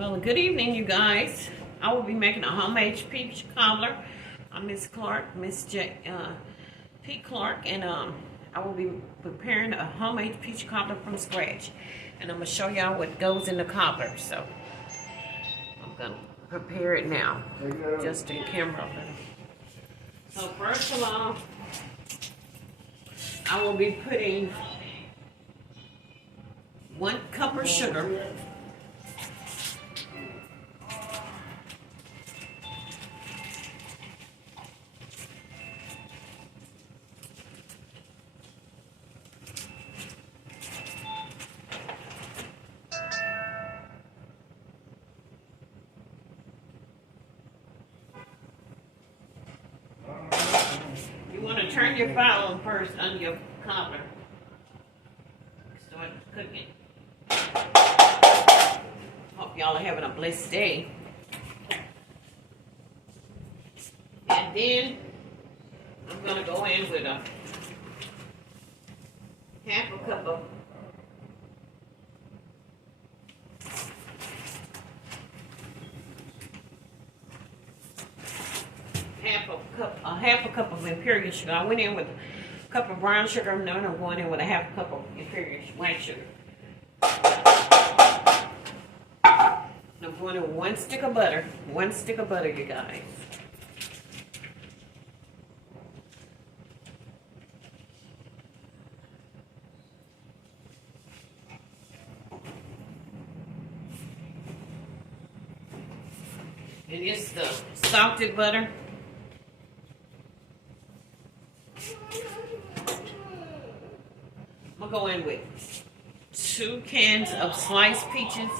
Well, good evening, you guys. I will be making a homemade peach cobbler. I'm Miss Clark, P. Clark, and I will be preparing a homemade peach cobbler from scratch. And I'm going to show y'all what goes in the cobbler. So, I'm going to prepare it now, just in camera. So, first of all, I will be putting 1 cup of sugar. You want to turn your fire on first on your cobbler. Start cooking. Hope y'all are having a blessed day. And then I'm going to go in with a half a cup of half a cup of imperial sugar. I went in with a cup of brown sugar. Now I'm going in with a half a cup of imperial white sugar. I'm going in with 1 stick of butter. 1 stick of butter, you guys. And it's the salted butter. I'm going to go in with 2 cans of sliced peaches.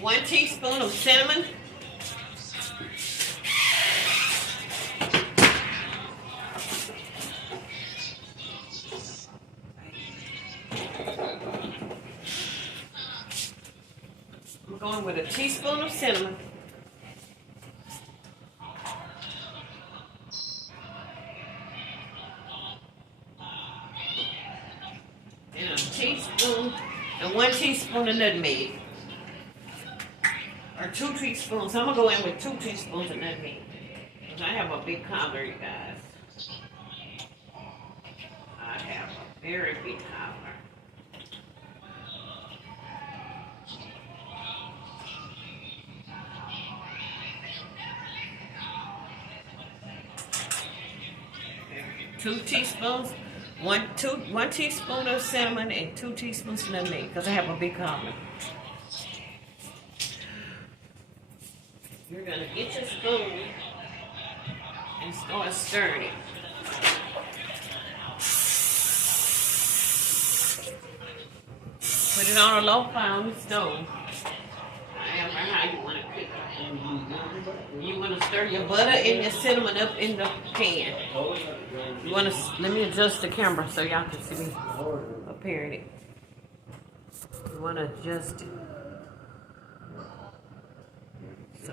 One teaspoon of cinnamon. I'm going with a teaspoon of cinnamon. And a teaspoon and 1 teaspoon of nutmeg. Or 2 teaspoons. I'm going to go in with 2 teaspoons of nutmeg. Because I have a big cobbler, you guys. I have a very big cobbler. Two teaspoons. One teaspoon of cinnamon and 2 teaspoons of nutmeg. Because I have a big cobbler. You're going to get your spoon and start stirring it. Put it on a low fire on the stove. However, how you want to cook it. You want to stir your butter and your cinnamon up in the pan. You want to, let me adjust the camera so y'all can see me preparing it. You want to adjust it. So,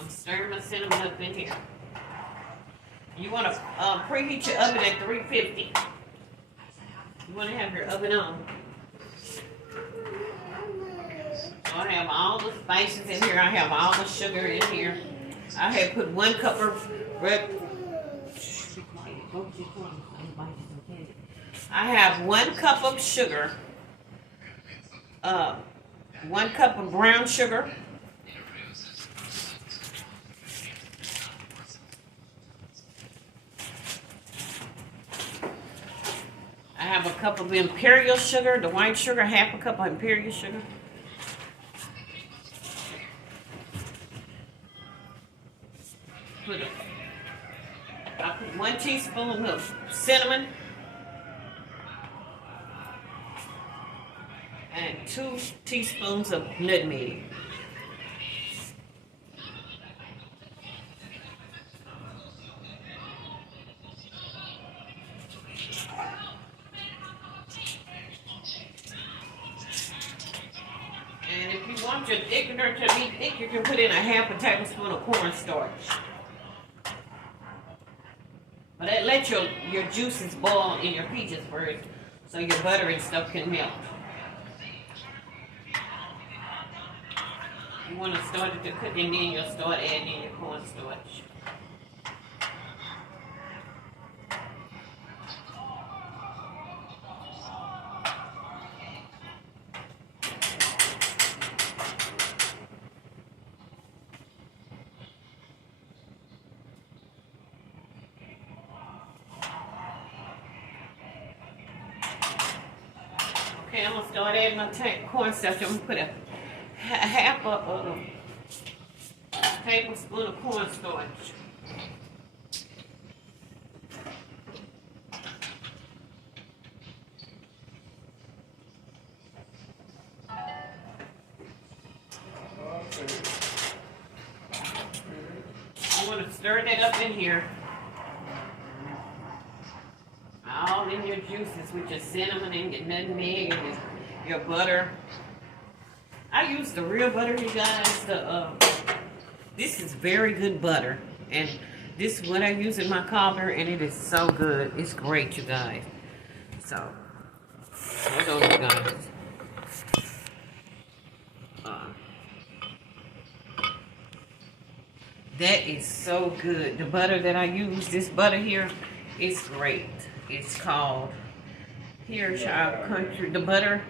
I'm stirring my cinnamon up in here. You want to preheat your oven at 350. You want to have your oven on. So I have all the spices in here. I have all the sugar in here. I have put 1 cup of red. I have 1 cup of sugar, 1 cup of brown sugar, I have a cup of imperial sugar, the white sugar, half a cup of imperial sugar. I put 1 teaspoon of cinnamon and 2 teaspoons of nutmeg. And if you want your thickener to be thick, you can put in a half a tablespoon of cornstarch. But that lets your juices boil in your peaches first, so your butter and stuff can melt. You want to start it to cook, and then you'll start adding in your cornstarch. Okay, I'm gonna start adding my cornstarch. I'm gonna put a half a tablespoon of cornstarch. I want to stir that up in here. All in your juices with your cinnamon and your nutmeg and your butter. I use the real butter, you guys. This is very good butter, and this is what I use in my cobbler, and it is so good. It's great, you guys. So, hold on, you guys. That is so good. The butter that I use, this butter here, it's great. It's called Here Child Country. The butter.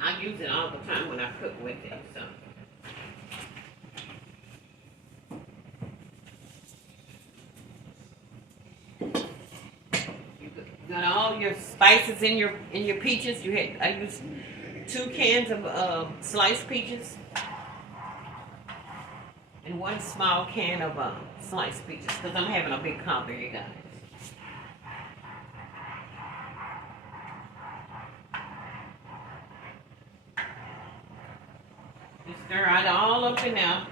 I use it all the time when I cook with it. So. You got all your spices in your peaches. I use 2 cans of sliced peaches and 1 small can of sliced peaches, because I'm having a big cobbler, you guys. You stir it all up in there.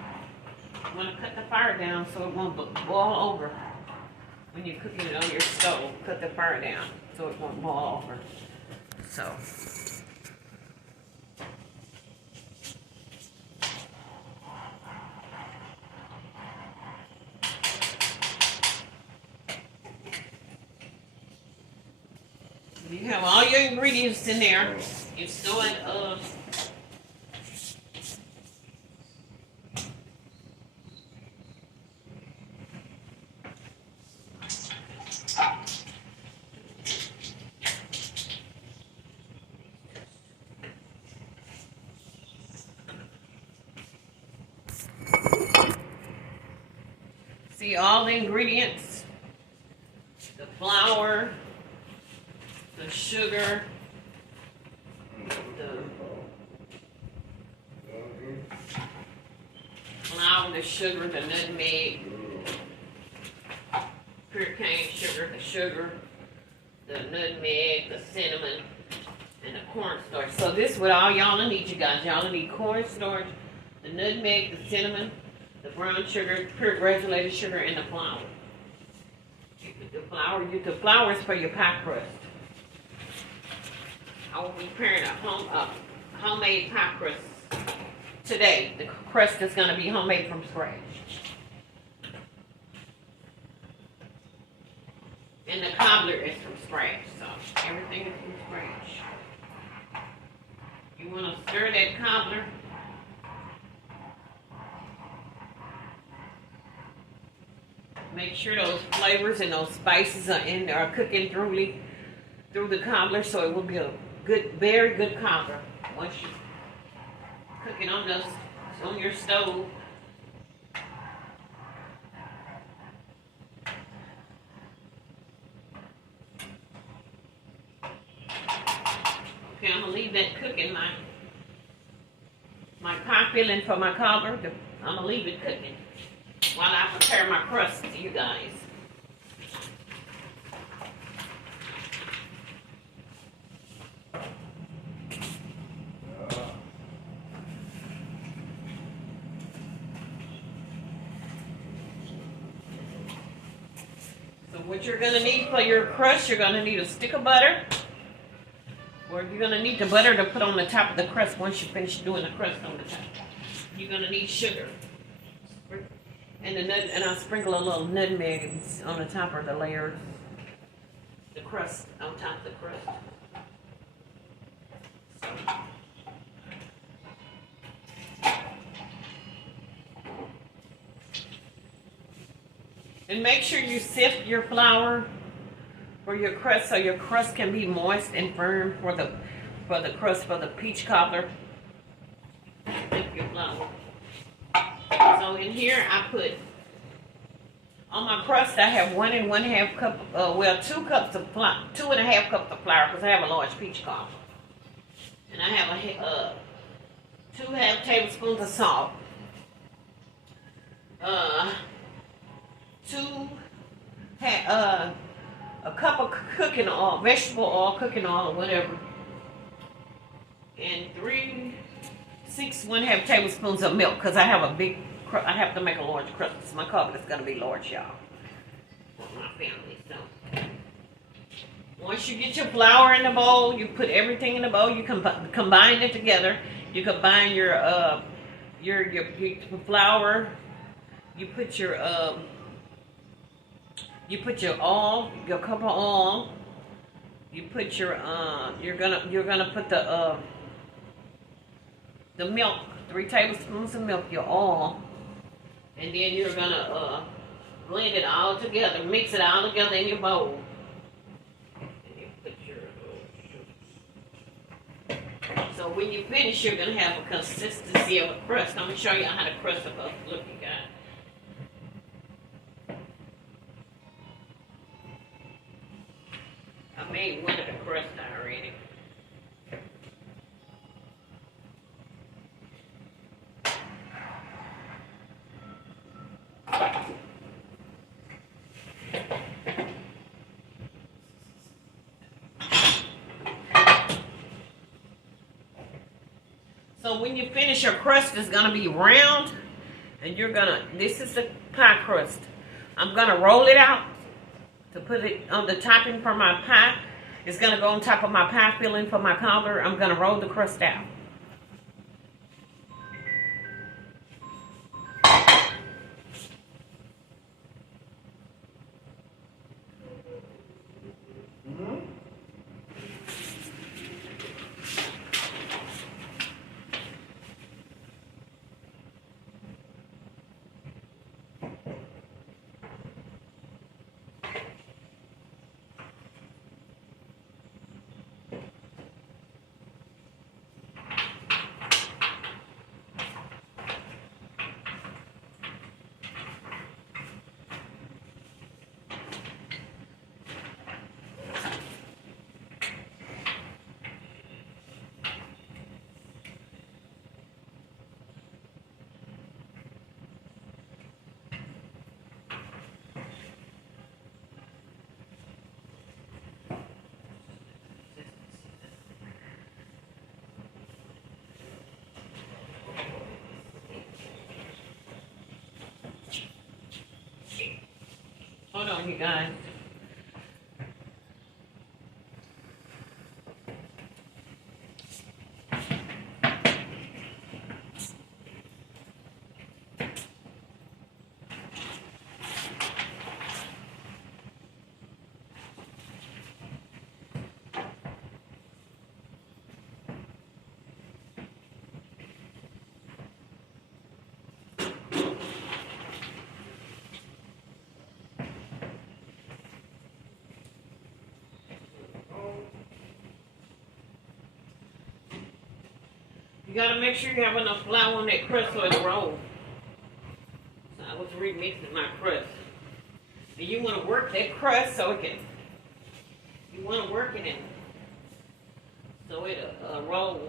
You want to cut the fire down so it won't boil over. When you're cooking it on your stove, cut the fire down so it won't boil over. So. You have all your ingredients in there. You stir it up. See all the ingredients, the flour, the sugar, the flour, the sugar, the nutmeg, pure cane sugar, the nutmeg, the cinnamon, and the cornstarch. So this is what all y'all need, you guys. Y'all need cornstarch, the nutmeg, the cinnamon, the brown sugar, pure granulated sugar, and the flour. The flour is for your pie crust. I will be preparing a homemade pie crust today. The crust is going to be homemade from scratch. And the cobbler is from scratch, so everything is from scratch. You want to stir that cobbler. Make sure those flavors and those spices are cooking through the cobbler, so it will be a good, very good cobbler. Once you cook it on your stove. leave that cooking, my pie filling for my cobbler. I'm gonna leave it cooking while I prepare my crust to you guys. So what you're gonna need for your crust, you're gonna need a stick of butter. Or you're gonna need the butter to put on the top of the crust once you finish doing the crust on the top. You're gonna need sugar. And I'll sprinkle a little nutmeg on the top of the layer, the crust, on top of the crust. And make sure you sift your flour for your crust so your crust can be moist and firm for the crust for the peach cobbler. Sift your flour. So in here I put on my crust I have 1 1/2 cup, 2 cups of flour, 2 1/2 cups of flour because I have a large peach cobbler, and I have 2½ tablespoons of salt, a cup of cooking oil, vegetable oil, cooking oil, or whatever, and 6 1/2 tablespoons of milk because I have to make a large crust. So my cobbler is going to be large, y'all, for my family. So once you get your flour in the bowl, you put everything in the bowl. You combine it together. You combine your flour. You put your oil, your cup of oil. You put your you're gonna put the milk, 3 tablespoons of milk, your oil, and then you're gonna blend it all together, mix it all together in your bowl. And you put your so when you finish, you're gonna have a consistency of a crust. I'm gonna show you how the crust is supposed to look, you guys. I made one of the crust already. So when you finish, your crust is gonna be round, and this is the pie crust. I'm gonna roll it out to put it on the topping for my pie. It's gonna go on top of my pie filling for my cobbler. I'm gonna roll the crust out. Hold on, you guys. You gotta make sure you have enough flour on that crust so it'll roll. So I was remixing my crust. And you want to work that crust so it can, you want to work it in so it'll roll